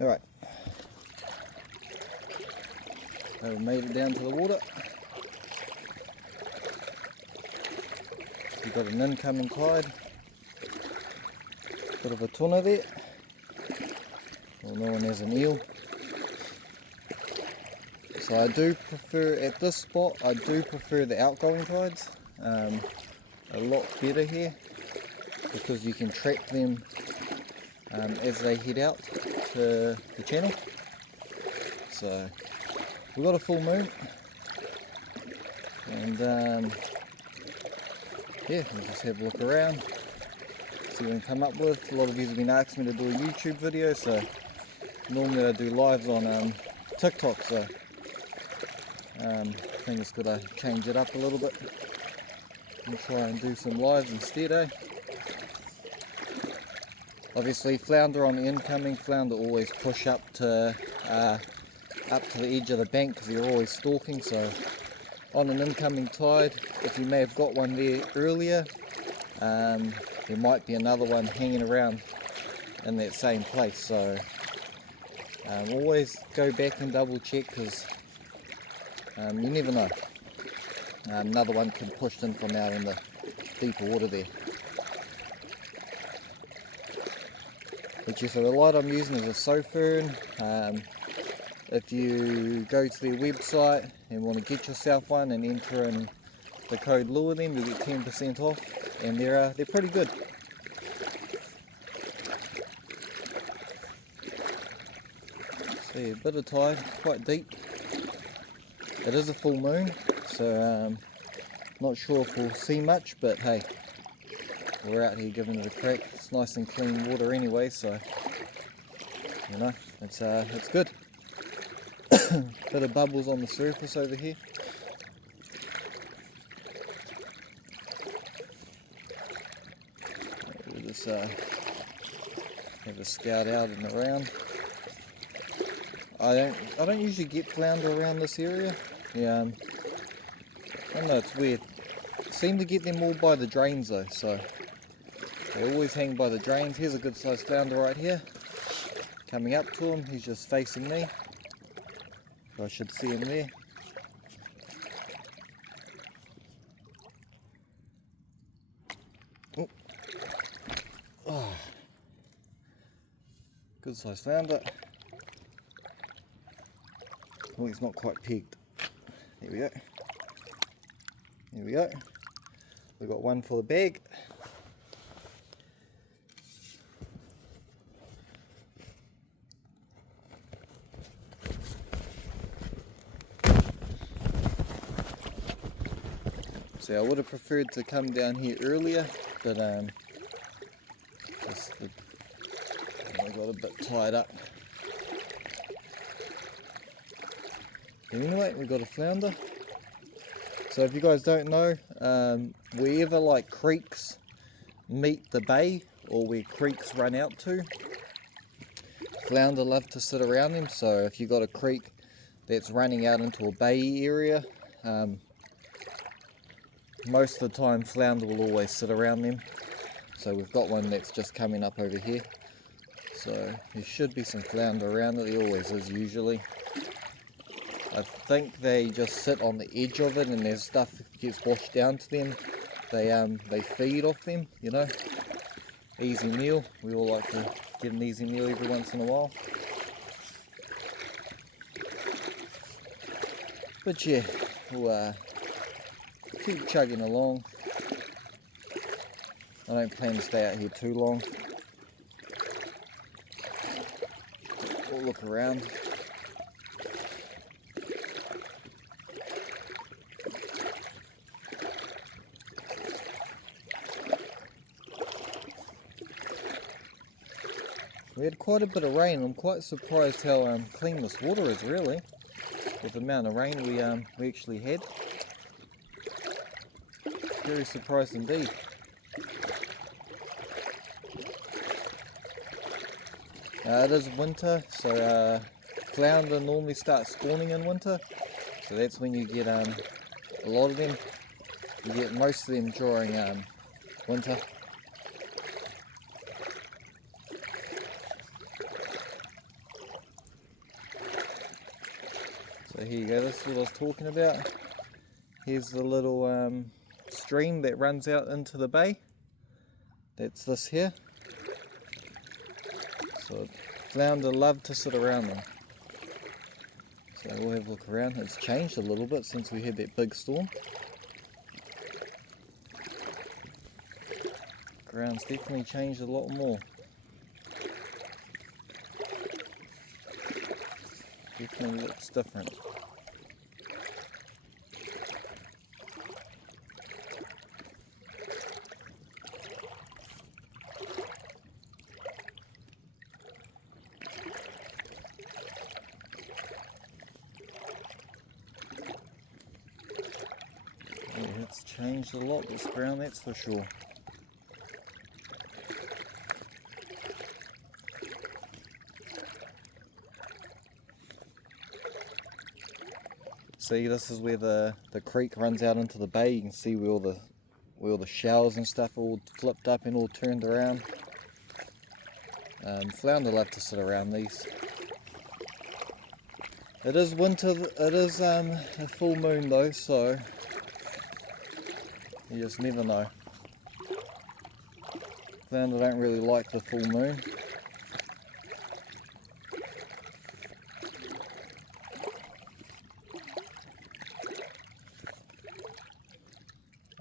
Alright, I've made it down to the water. We've got an incoming tide, bit of a tuna there, or known as an eel. So I do prefer, at this spot, I do prefer the outgoing tides a lot better here, because you can track them as they head out to the channel. So we've got a full moon, and yeah, we'll just have a look around, see what we can come up with. A lot of you have been asking me to do a YouTube video, so normally I do lives on TikTok, so I think it's good to change it up a little bit and try and do some lives instead, eh? Obviously flounder on the incoming, flounder always push up to the edge of the bank because they're always stalking. So on an incoming tide, if you may have got one there earlier, there might be another one hanging around in that same place. So always go back and double check, because you never know. Another one can push in from out in the deeper water there. But yeah, so the light I'm using is a Flounder. If you go to their website and want to get yourself one and enter in the code lure them, you'll get 10% off, and they're pretty good. So yeah, a bit of tide, quite deep. It is a full moon, so not sure if we'll see much, but hey, we're out here giving it a crack. It's nice and clean water anyway, so you know, it's good. Bit of bubbles on the surface over here. We'll just have a scout out and around. I don't usually get flounder around this area. Yeah, I don't know, it's weird. Seem to get them all by the drains though, so they always hang by the drains. Here's a good sized flounder right here. Coming up to him, he's just facing me. I should see him there. Oh. Oh. Good sized flounder. Oh, he's not quite pegged. There we go. There we go. We've got one for the bag. So I would have preferred to come down here earlier, but I got a bit tied up. Anyway, we got a flounder. So if you guys don't know, wherever like creeks meet the bay, or where creeks run out to, flounder love to sit around them. So if you got a creek that's running out into a bay area, most of the time flounder will always sit around them. So we've got one that's just coming up over here, so there should be some flounder around it. There always is usually. I think they just sit on the edge of it, and as stuff gets washed down to them, they feed off them, you know. Easy meal. We all like to get an easy meal every once in a while. But yeah, we'll keep chugging along. I don't plan to stay out here too long. We'll look around. We had quite a bit of rain. I'm quite surprised how clean this water is, really, with the amount of rain we actually had. Very surprised indeed. It is winter, so flounder normally start spawning in winter, so that's when you get a lot of them. You get most of them during winter. So here you go, this is what I was talking about. Here's the little stream that runs out into the bay. That's this here. So flounder love to sit around them. So we'll have a look around. It's changed a little bit since we had that big storm. Ground's definitely changed a lot more. Definitely looks different. Yeah, it's changed a lot, this ground, that's for sure. See, this is where the creek runs out into the bay. You can see where all the shells and stuff are all flipped up and all turned around. Flounder love to sit around these. It is winter, it is a full moon though, so you just never know. Flounder don't really like the full moon.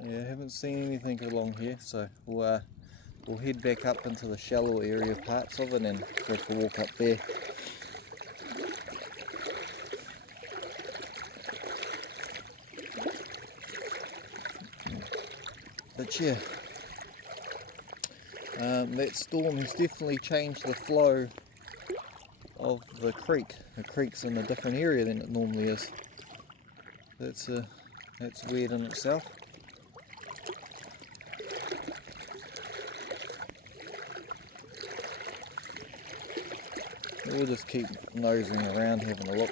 Yeah, I haven't seen anything along here, so we'll head back up into the shallow area parts of it and go for a walk up there. But yeah, that storm has definitely changed the flow of the creek. The creek's in a different area than it normally is. That's weird in itself. We'll just keep nosing around, having a look.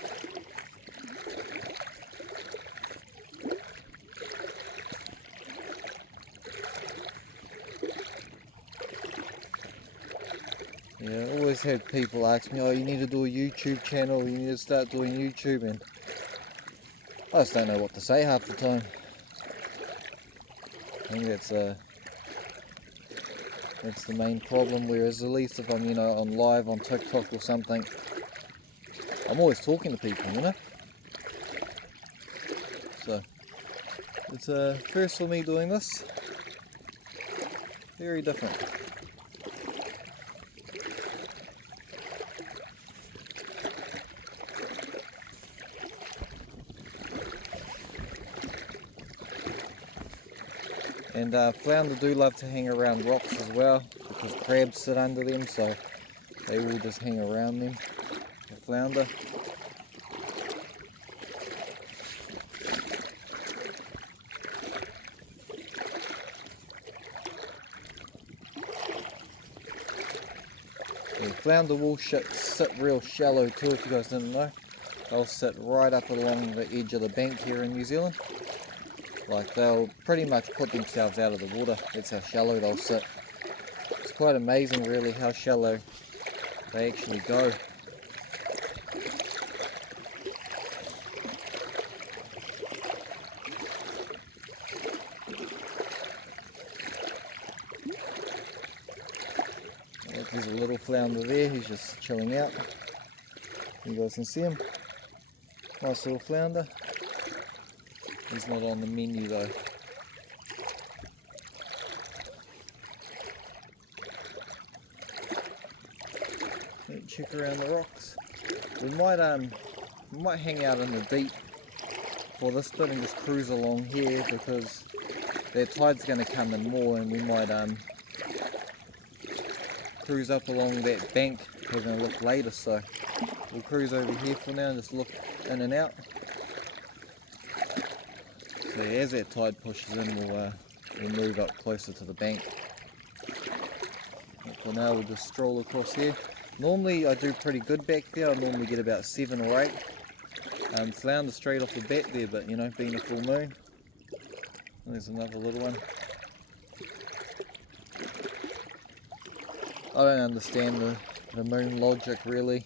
Yeah, I always have people ask me, oh, you need to do a YouTube channel, you need to start doing YouTube, and I just don't know what to say half the time. I think that's the main problem, whereas at least if I'm, on live on TikTok or something, I'm always talking to people, So, it's a first for me doing this. Very different. And flounder do love to hang around rocks as well, because crabs sit under them, so they will just hang around them, the flounder. And flounder will sit real shallow too, if you guys didn't know. They'll sit right up along the edge of the bank here in New Zealand. Like, they'll pretty much put themselves out of the water. That's how shallow they'll sit. It's quite amazing really how shallow they actually go. There's a little flounder there, he's just chilling out. You guys can see him. Nice little flounder. He's not on the menu though. Let's check around the rocks. We might hang out in the deep for this bit and just cruise along here, because that tide's going to come in more, and we might cruise up along that bank having a look later. So we'll cruise over here for now and just look in and out. So as that tide pushes in, we'll move up closer to the bank. But for now, we'll just stroll across here. Normally I do pretty good back there. I normally get about 7 or 8 flounder straight off the bat there, but being a full moon. And there's another little one. I don't understand the moon logic really.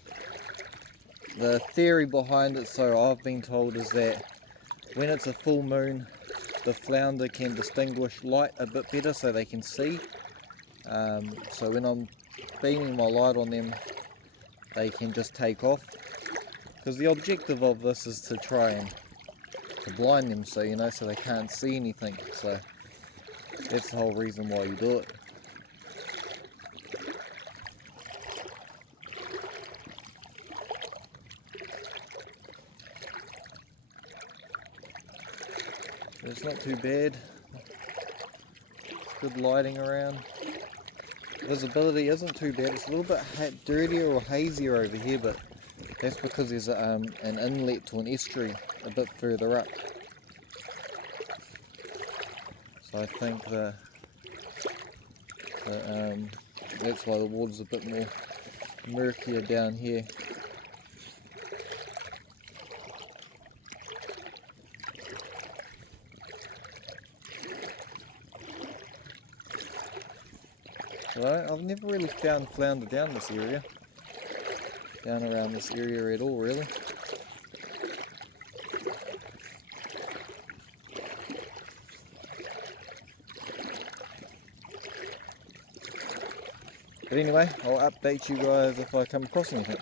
The theory behind it, so I've been told, is that when it's a full moon, the flounder can distinguish light a bit better so they can see. So when I'm beaming my light on them, they can just take off. Because the objective of this is to try and to blind them, so you know, so they can't see anything. So that's the whole reason why you do it. It's not too bad. It's good lighting around. Visibility isn't too bad. It's a little bit dirtier or hazier over here, but that's because there's an inlet to an estuary a bit further up. So I think that's why the water's a bit more murkier down here. So I've never really found flounder down this area, down around this area at all really. But anyway, I'll update you guys if I come across anything.